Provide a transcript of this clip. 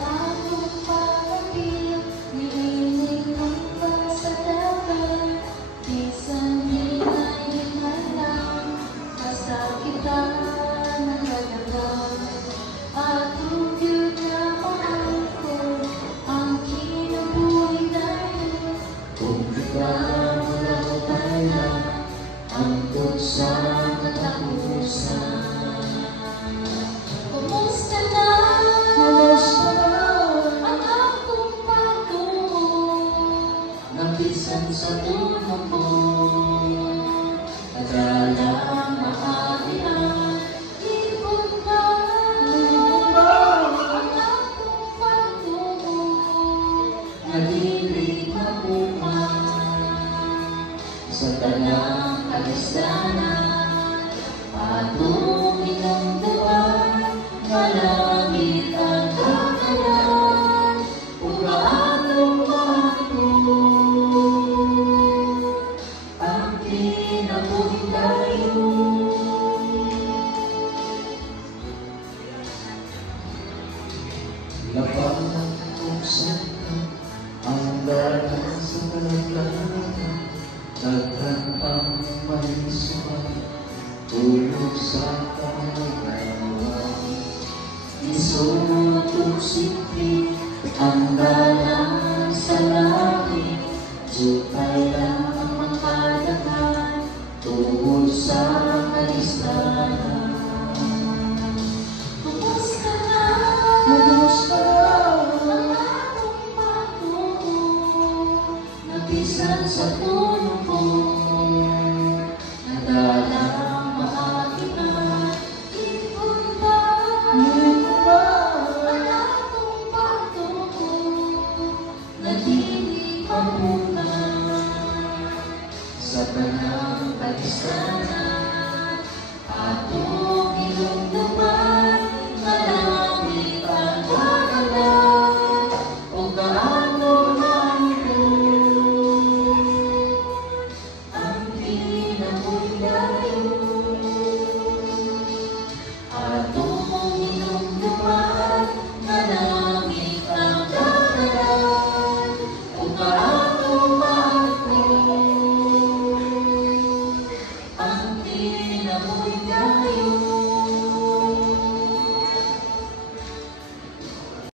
akong pag-ibig, niinig ng pasadagan, di sanay-hinay lang, basta kita nagdadagan. At ugyod na mahal ko ang kinabuhi dahil kung biglang namatay na ang tuksa na tapusan. Kumusta na ang akong pagtuo, nabisan sa tulong ko, nadalang maalian, ibon na ang akong pagtuo, nalilig mabuman sa tanang kalisdanan, patong inamduan, malamit ang kakayan, puraanong mahal ang kinabuhi tayo. Lapangan kong santa, ang dalang sa kalaglagan, nagkantang may suman, tulog sa kamagawan. Isunog sipin ang dalang sa langit, sukay lang ang makadagan, tungkol sa kalistanan.